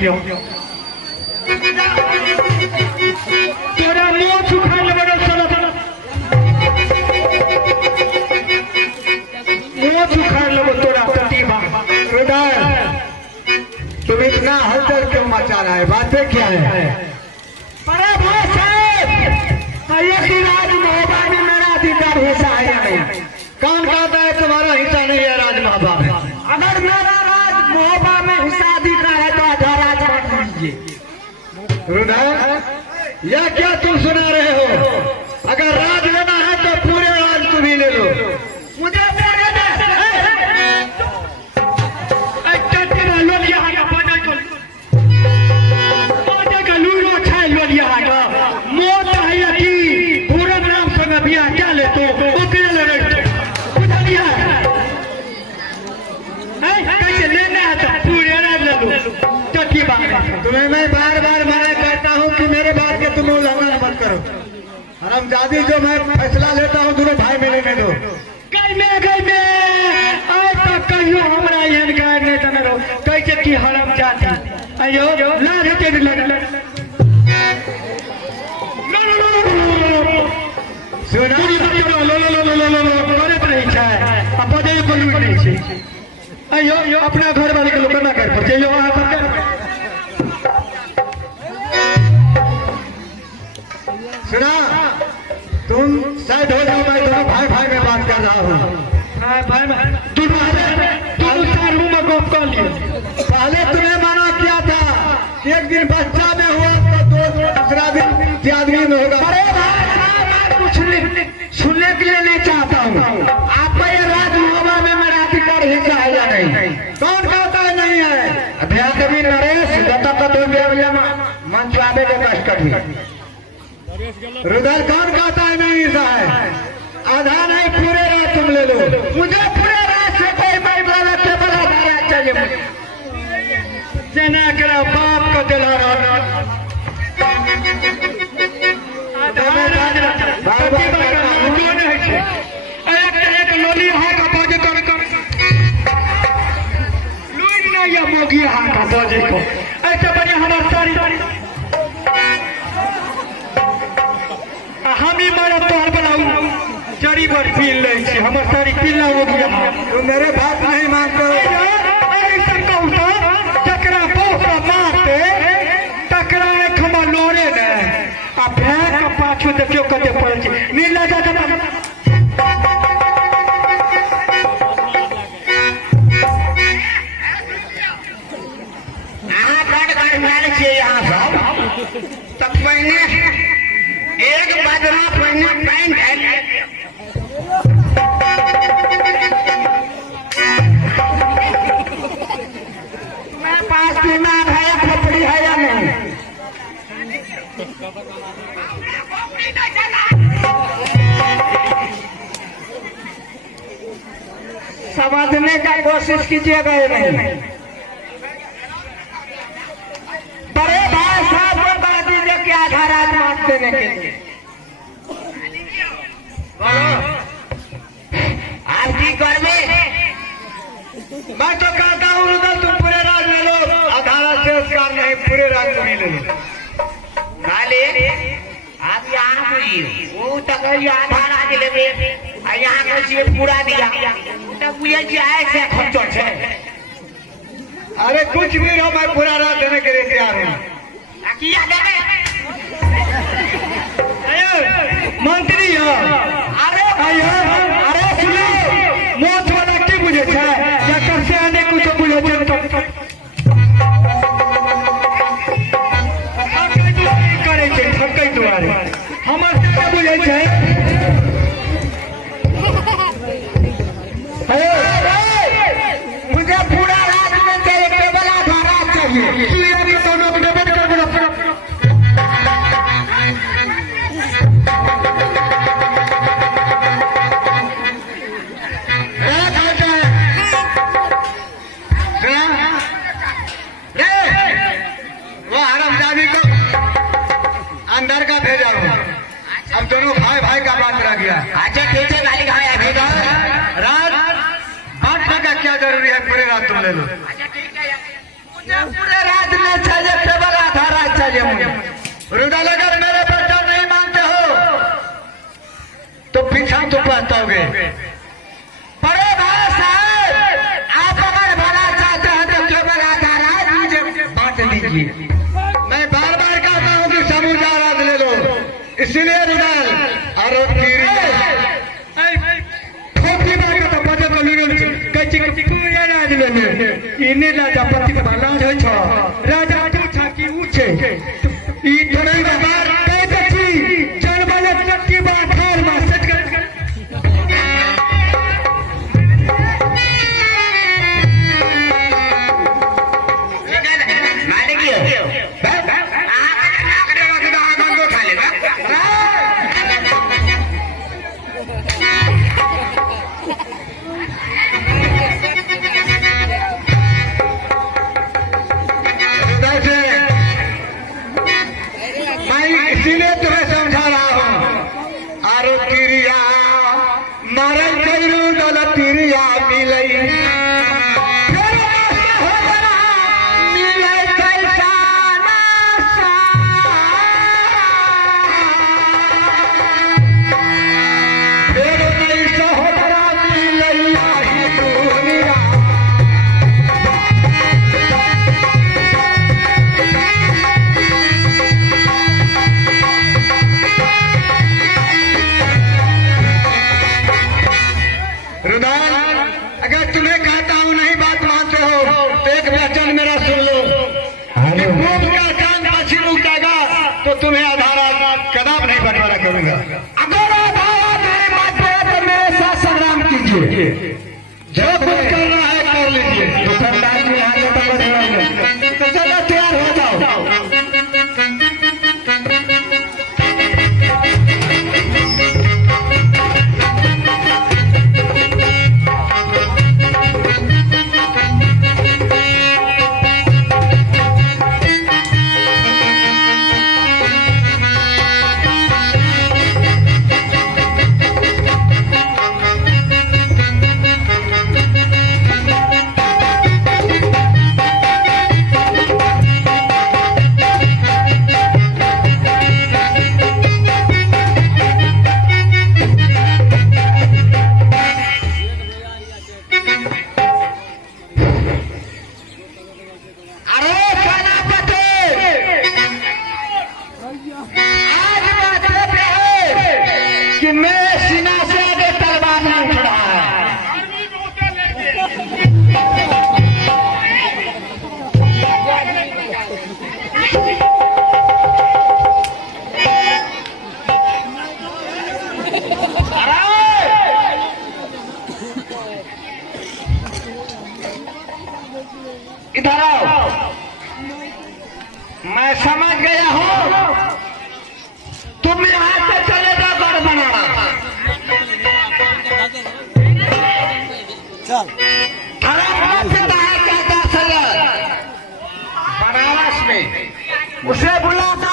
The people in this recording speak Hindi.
लियो तेरा मुंह सुखा ले बड़ा साला मुंह सुखा ले तोरा प्रतिभा रुदार तुम इतना हलचल क्यों मचा रहा है? बातें क्या है? अरे भाई साहब ये कि राज महोबा में मेरा अधिकार हिस्सा है या नहीं? कौन कहता है तुम्हारा हिस्सा नहीं है राज महोबा में? अगर मेरा राज महोबा में हिस्सा अधिकार है तो आधा राज बांट लीजिए। रुदार यह क्या तुम सुना रहे हो? अगर राज लेना है तो पूरे राज तुम ही ले लो। मुझे पूरे दे तुम्हें मैं बार बार मना करता हूँ कि मेरे बात के तुम उल्लंघन मत करो। हरामजादी जो मैं फैसला लेता हूँ दोनों भाई मिले में दो। कई में आज तक कहियो हमरा एहन गाय नहीं तने रो कैसे की हरामजादी अयो लाज के लग सुना करत रही छै अब बजे को लूट नहीं छै अयो अपना घर वाले के लोग ना कर पर जइयो वहां पर सुना तुम साइड हो जाओ, मैं दोनों भाई भाई में बात कर रहा हूँ। भाई तू रूम में गप कर लिए। पहले तुम्हें मना किया था कि एक दिन बच्चा में हुआ तो दूसरा दिन आदमी में होगा। अरे भाई कुछ सुनने के लिए नहीं चाहता हूँ। आपका ये राज महोबा में मेरा अधिकार हिस्सा है या नहीं? कौन कहता है नहीं है? अभ्यास भी नरेश दत्ता का दो मंच आवे के कष्ट कर रुदल कौन कहता है नहीं हिस्सा है? आधा नहीं पूरे रात तुम ले लो। मुझे पूरे रात से कोई मैं वाला के बड़ा चाहिए मुझे जेना करा बाप को दिला रहा एक लोली हाँ का बाजे कर लूट ना या मोगी हाँ का बाजे को ऐसे बढ़िया हमारा सारी हम ही मारा तोहर बनाऊ जड़ी भर पील ले हमार सारी पीला हो गया। तुम मेरे बात नहीं मानते हो। ऐसा कहता टकरा पोखरा मारते टकरा खमा लोरे ने आ भैंस का पाछू देखियो कते पड़ल छै नीला जाता यहाँ सब तब पहले एक बदला पहले पैंट है मेरे पास दिमाग है या खोपड़ी है या नहीं? समझने का कोशिश कीजिएगा या नहीं? बड़े भाई साहब को बता दीजिए कि आधा रात मात देने के लिए आप की कर में मैं तो कहता हूँ रुदल तुम पूरे राज ले लो। आधा रात से उसका नहीं, पूरे राज तुम ही ले लो। खाली आप यहाँ बोलिए वो तक आधा रात ले यहाँ को पूरा दिया तब मुझे ऐसे खर्चो है। अरे कुछ भी हो मैं पूरा रात देने के लिए तैयार हूँ। मंत्री अरे अरे सुनो मोच वाला की बुझे छै या कैसे आने कुछ बुझे छै करे छै ठकै दुआरे हमर क्या बुझे छै मुझे पूरा रात में तेरे केवल आधा रात चाहिए। दोनों डिबेट कर अंदर का भेजा हूँ। अब दोनों भाई भाई का बात रह गया। अच्छा ठीक है गाली कहाँ है भेजा रात बांटने का क्या जरूरी है? पूरे रात तुम ले लो। पूरे राज्य में चाहिए, केवल आधा राज्य चाहिए मुझे। रुदाल अगर मेरे प्रचार नहीं मानते हो तो पीछा तो पहताओगे। बड़े भाई साहब, आप अगर भला चाहते हैं तो केवल आधा राज्य मुझे बांट लीजिए। मैं बार बार कहता हूँ कि समूह का राज ले लो, इसीलिए रुदाल और ठोकी बार का तो बजे तो लीलो कच्ची पूरे राज ले ले। इन्हें राजा पति का लाज है छो राजा पूछा कि ऊंचे ई थोड़ी बार कैसे थी चल वाले चक्की बात हार में सच कर इसीलिए तुम्हें समझा रहा हूँ। आरो तिरिया मरल करू दल तिरिया मिलई रुदाल, अगर तुम्हें कहता हूँ नहीं बात मानते हो तो एक वचन मेरा सुन लो कि पूर्व का चांद पश्चिम उगेगा तो तुम्हें आधारा कदम नहीं बंटवारा करूंगा। अगर आधारा मेरी बात है तो मेरे साथ संग्राम कीजिए, जो कुछ करना है कर लीजिए। दुकानदार जी आगे तक बढ़ेंगे तो चलो तैयार हो जाओ। इधर आओ, मैं समझ गया हूँ तुम यहाँ से चले जाओ गढ़ बनाना। बनारस में उसे बुलाता